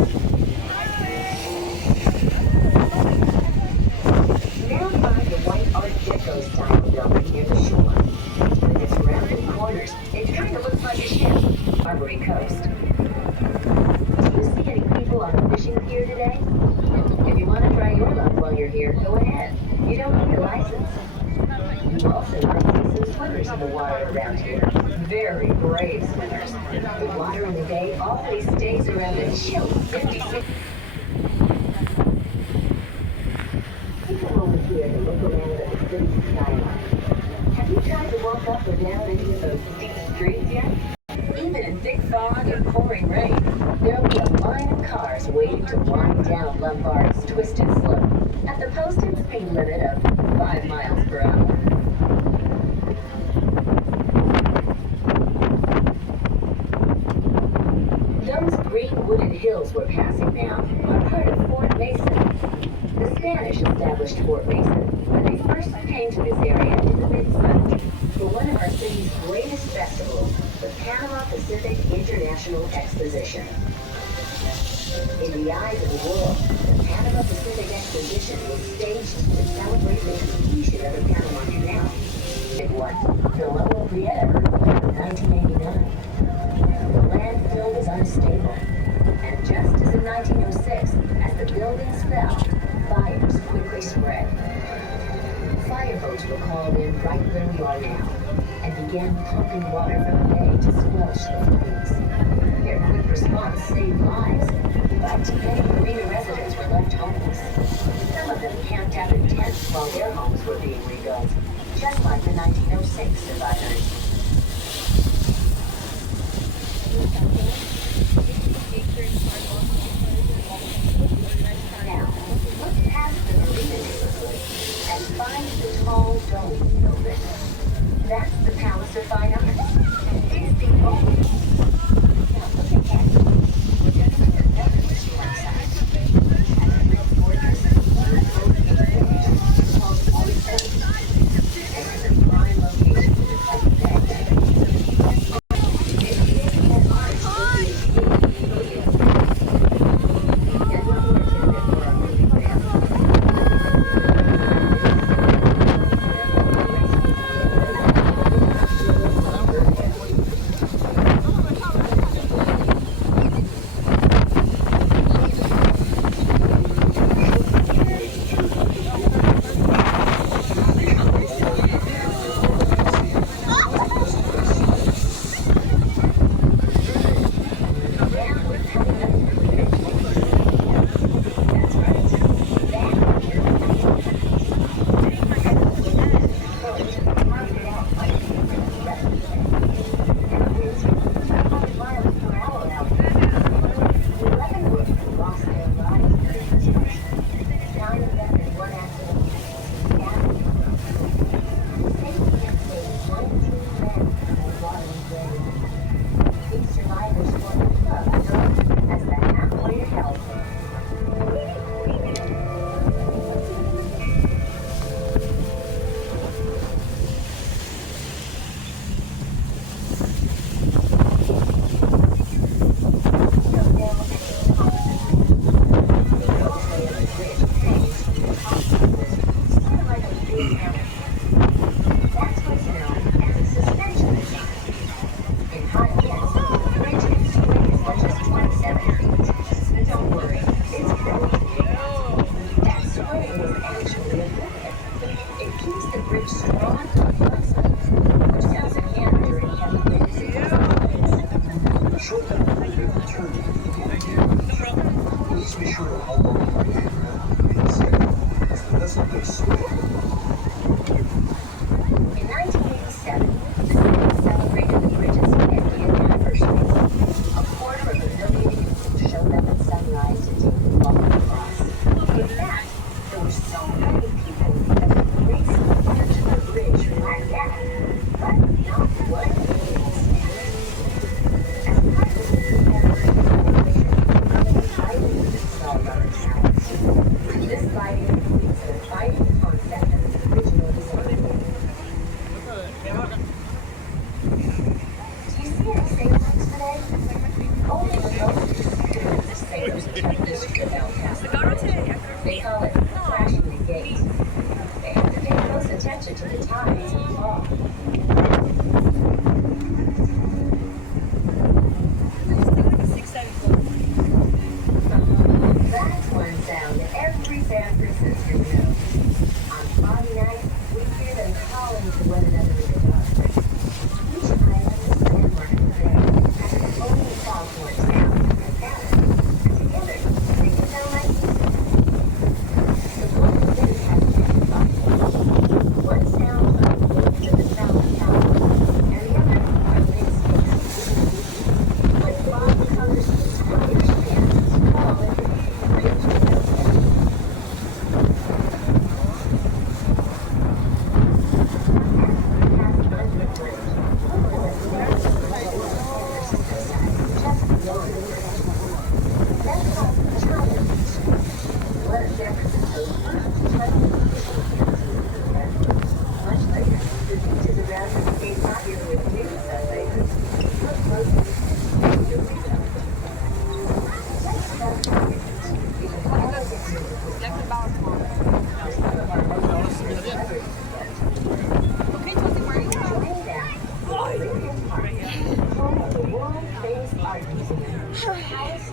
Now find the white Art Deco style building near the shore. With its rounded corners, it kind of looks like a ship. Barbary Coast. Do you see any people on the fishing pier today? If you want to try your luck while you're here, go ahead. You don't need a license. You also might see some swimmers in the water around here. Very brave swimmers. The water in the bay always stays around a chill 56. Take a moment here to look around at the city's skyline. Have you tried to walk up or down any of those steep streets yet? Even in thick fog or pouring rain, there'll be a line of cars waiting to wind down Lombard's twisted slope at the posted speed limit of 5 miles per hour. Those green wooded hills we're passing now are part of Fort Mason. The Spanish established Fort Mason when they first came to this area in the mid-70s for one of our city's greatest festivals, the Panama Pacific International Exposition. In the eyes of the world, the Panama Pacific Exposition was staged to celebrate the completion of the Panama Canal. Big one, the Lower Prieta earthquake in 1989. The landfill was unstable, and just as in 1906, as the buildings fell, fires quickly spread. Fireboats were called in right where we are now, and began pumping water from the bay to squelch the flames. Their quick response saved lives, but many marina residents were left homeless. Some of them camped out in tents while their homes were being rebuilt, just like the 1906 survivors. Now, look past the marina neighborhood and find the tall dome building. That's the Palace of Fine Arts. It's the only. Now look ahead. We're going to put another issue outside. And a real gorgeous, called Fort Mason. And it's a prime location for the type of day. This fighting includes the fighting concept of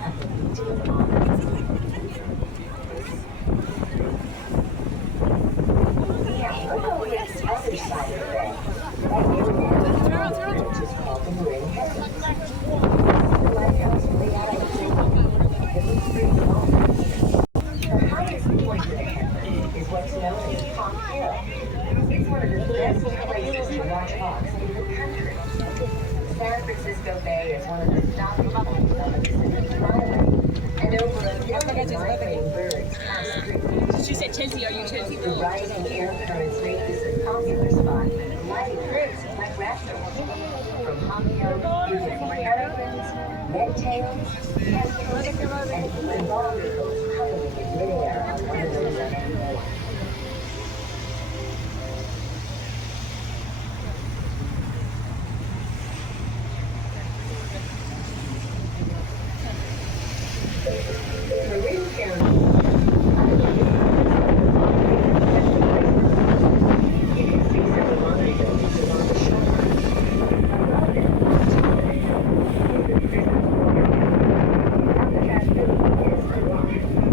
nothing to its honor. Now, look over at the other side of the bay. That area which is called the Marin Heavens. The lighthouse way out of the bay. It looks pretty small. The highest point of the headland is what's known as Hawk Hill. It's one of the best places to watch hawks in the country. San Francisco Bay is one of the stopping points on the Pacific Highway, and over a million migrating birds pass through. She said, Chelsea, are you Chelsea? The rising air currents make this a popular spot, lighting birds like raptors. From hummingbirds, you get peregrines, redtails, kestrels, and even bald eagles cuddling in midair on one of those unending. Marin County. You can see some mountains along the shore. Above them, to the hill, is the prison. Alcatraz really is a rock.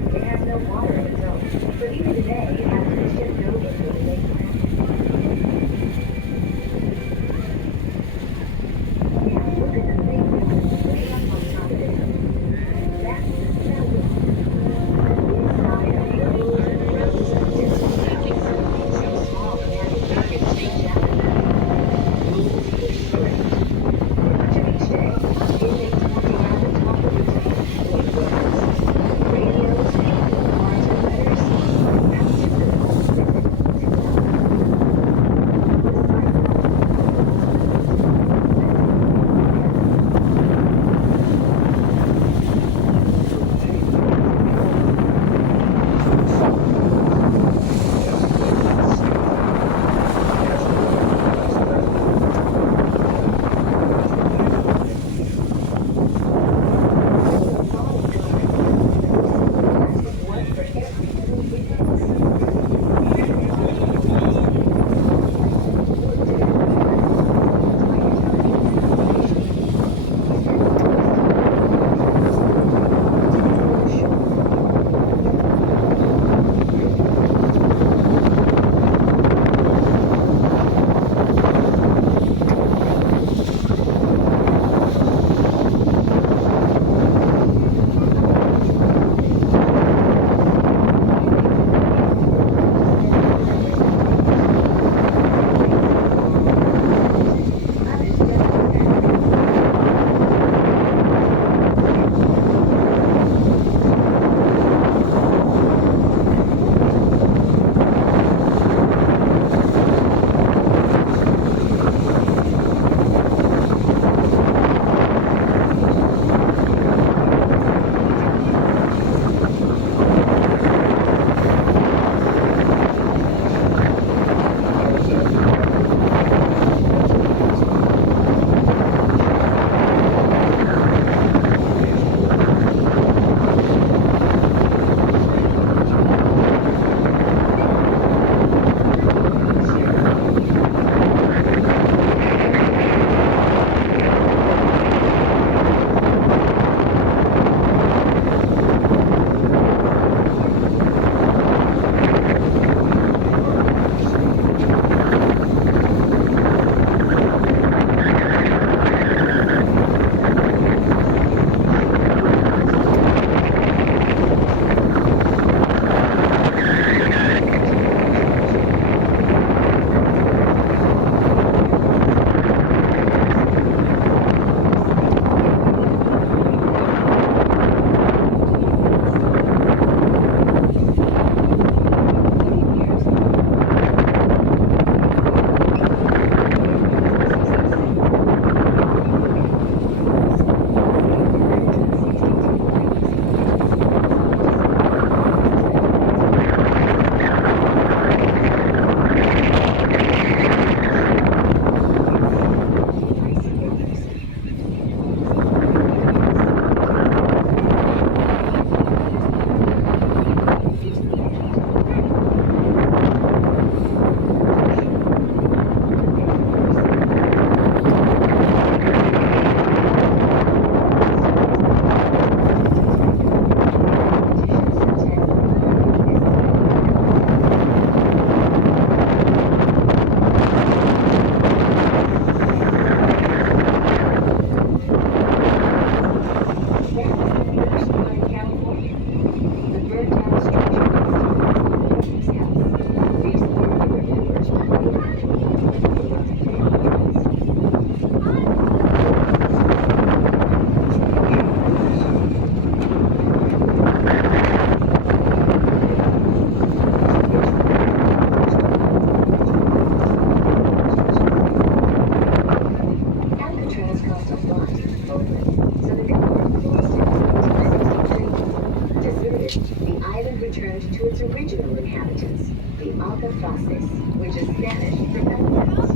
returned to its original inhabitants, the Alcatraces, which is Spanish for elephants.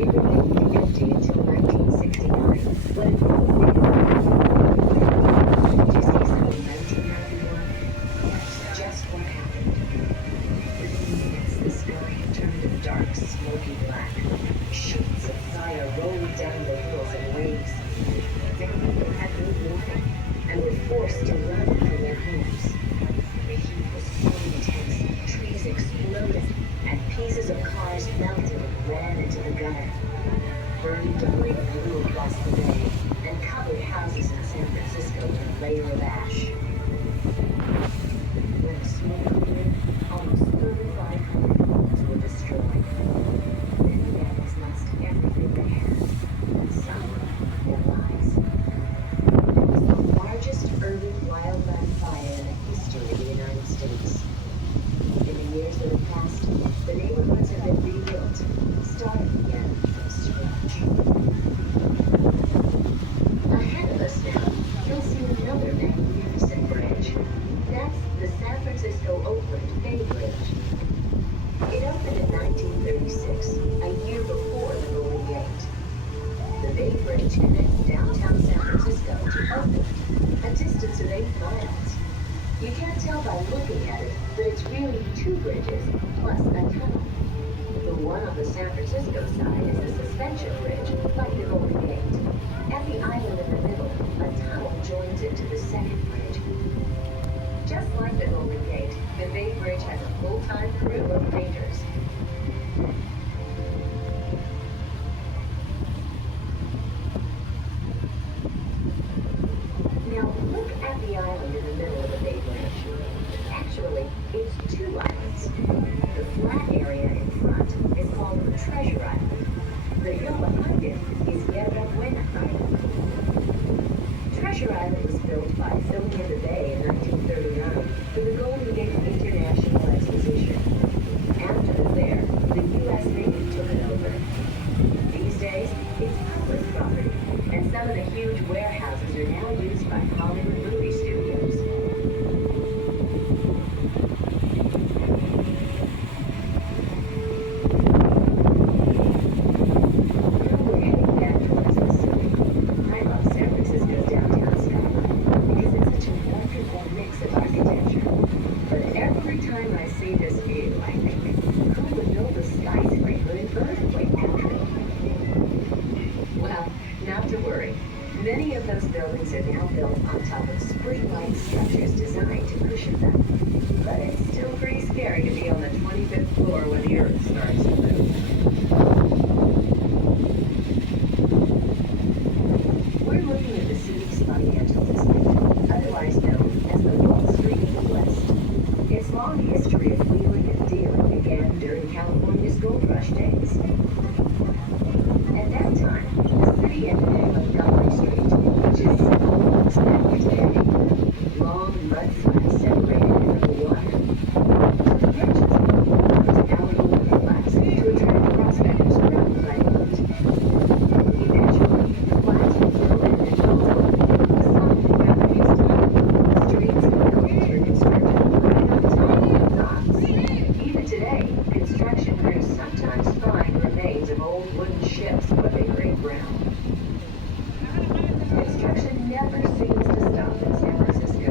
It remained empty until 1969, when a group of Did you say something 1991? That's just what happened. Within minutes, the sky had turned a dark, smoky black. Sheets of fire rolled down the hills in waves. Many people had no warning and were forced to run from their homes. The heat was so intense, trees exploded, and pieces of cars melted and ran into the gutter. Burning debris blew across the bay and covered houses in San Francisco in a layer of ash. When the smoke cleared, almost 3,500 homes were destroyed. Many families lost everything they had, and some their lives. It was the largest urban wildland fire in the history of the United States. In the years that have passed, the neighborhoods have been rebuilt, starting again from scratch. Ahead of us now, you'll see another magnificent bridge. That's the San Francisco-Oakland Bay Bridge. It opened in 1936, a year before the Golden Gate. The Bay Bridge connects downtown San Francisco to Oakland, a distance of 8 miles. You can't tell by looking at it, but it's really 2 bridges plus a tunnel. The one on the San Francisco side is a suspension bridge, like the Golden Gate. At the island in the middle, a tunnel joins it to the second bridge. Just like the Golden Gate, the Bay Bridge has a full-time crew of painters. Now look at the island in the middle of the Bay Bridge. Actually, it's 2 islands. The flat area in front is called the Treasure Island. The hill behind it is Yerba Buena Island. Treasure Island was built by filling in the bay in 1939 for the Golden Gate International Exposition. After the fair, the U.S. Navy took it over. These days, it's public property, and some of the huge warehouses are now used by Hollywood movie studios. Now we're heading back towards the city. I love San Francisco's downtown skyline because it's such a wonderful mix of architecture. But every time I see this view, I think, who would build a skyscraper in earthquake country? Well, not to worry. Many of those buildings are now built on top of spring-like structures designed to cushion them. But it's still pretty scary to be on the 25th floor when the earth starts to move. We're looking at the city's financial district, otherwise known as the Wall Street of the West. Its long history of wheeling and dealing began during California's gold rush days. At that time, the city ended in Montgomery Street, which is almost empty today. Long mud flats separated it from the water. So the bridge was built out over the flats to attract prospectors around the boat. Eventually, the flats were filled in and built over. Some Japanese time, streets and buildings were constructed right on top of the docks. Even today, construction crews sometimes find remains of old wooden ships when they break ground. Construction never seems to stop in San Francisco.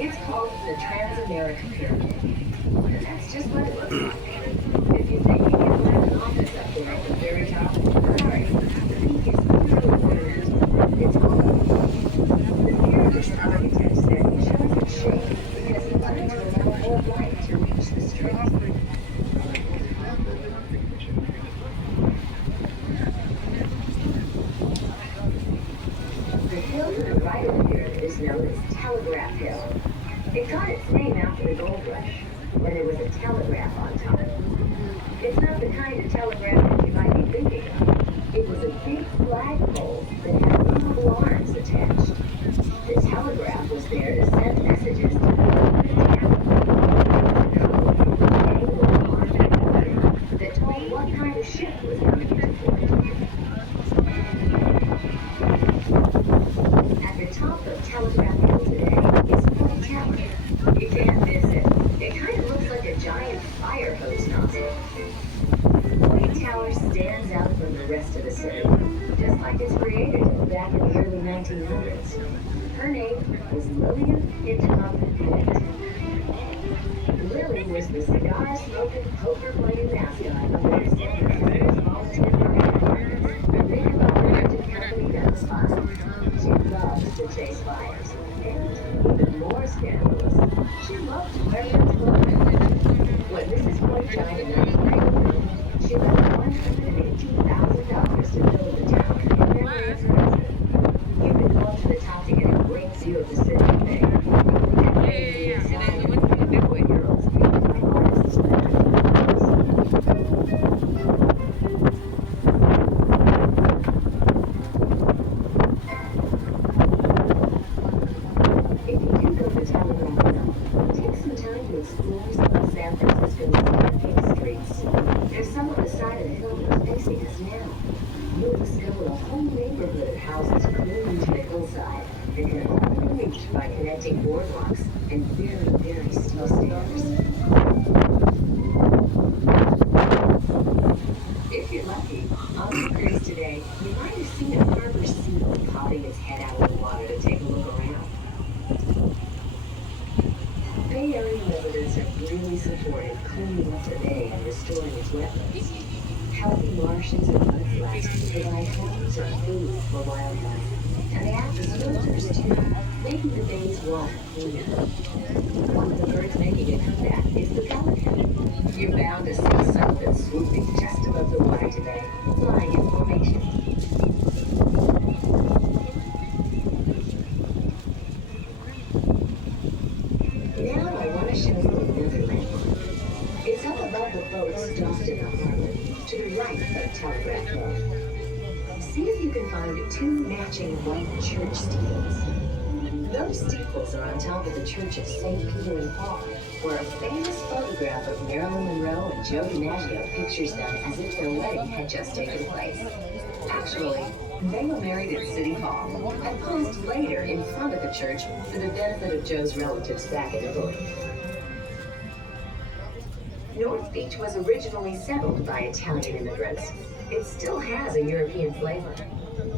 It's called the Trans-American Pyramid. And that's just what it looks like. If you think you can land an office up there at the very top, sorry, the peak is literally what it is. It's awful. The pyramid's architect said he chose its shape because he wanted to allow more light to reach the street. The hill to the right of the pyramid is known as Telegraph Hill. It got its name after the gold rush, when there was a telegraph on top. It's not the kind of telegraph that you might be thinking of. It was a big flagpole that had movable arms attached. The telegraph was there to send messages to the town. There was a code, an angle on that told what kind of ship was coming into port. rest of the city, just like its creator did back in the early 1900s. Her name was Lillian Hitchcock Bennett. Lily was the cigar-smoking, poker-playing mascot of one of San Francisco's all-time markets. Think about the rented company Venice File. She loved to chase fires, and even more scandalous, she loved to wear men's clothing. When Mrs. Boyd died in 1991, she left $118,000 to build the town in memory of her husband. You can go up to the top to get a great view of the city today. Explore some of San Francisco's main streets. There's some on the side of the hill that's facing us now. You'll discover a whole neighborhood of houses clinging to the hillside that can only be reached by connecting boardwalks and very, very steep stairs. If you're lucky, on the cruise today, you might have seen a harbor seal popping its head out of the water to take a look around. Bay Area residents have really supported cleaning up the bay and restoring its wetlands. Healthy marshes and mudflats provide homes and food for wildlife, and they act as filters too, making the bay's water cleaner. One of the birds making a comeback is the pelican. You're bound to see something swooping just above the water today, flying in formation. Now I want to show you another landmark. It's up above the boats docked in the harbor, to the right of Telegraph Road. See if you can find two matching white church steeples. Those steeples are on top of the Church of St. Peter and Paul, where a famous photograph of Marilyn Monroe and Joe DiMaggio pictures them as if their wedding had just taken place. Actually, they were married at City Hall and posed later in front of the church for the benefit of Joe's relatives back in Italy. North Beach was originally settled by Italian immigrants. It still has a European flavor,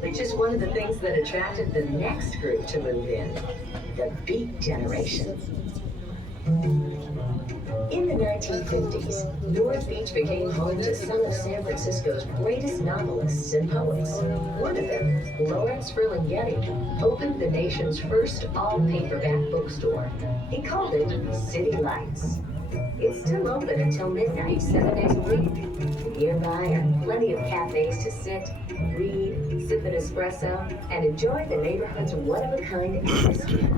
which is one of the things that attracted the next group to move in, the Beat Generation. In the 1950s, North Beach became home to some of San Francisco's greatest novelists and poets. One of them, Lawrence Ferlinghetti, opened the nation's first all-paperback bookstore. He called it City Lights. It's still open until midnight, 7 days a week. Nearby are plenty of cafes to sit, read, sip an espresso, and enjoy the neighborhood's one-of-a-kind atmosphere.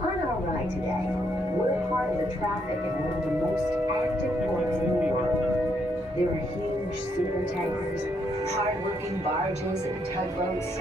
On our ride today, we're part of the traffic in one of the most active ports in the world. There are huge super tankers, hard-working barges and tugboats,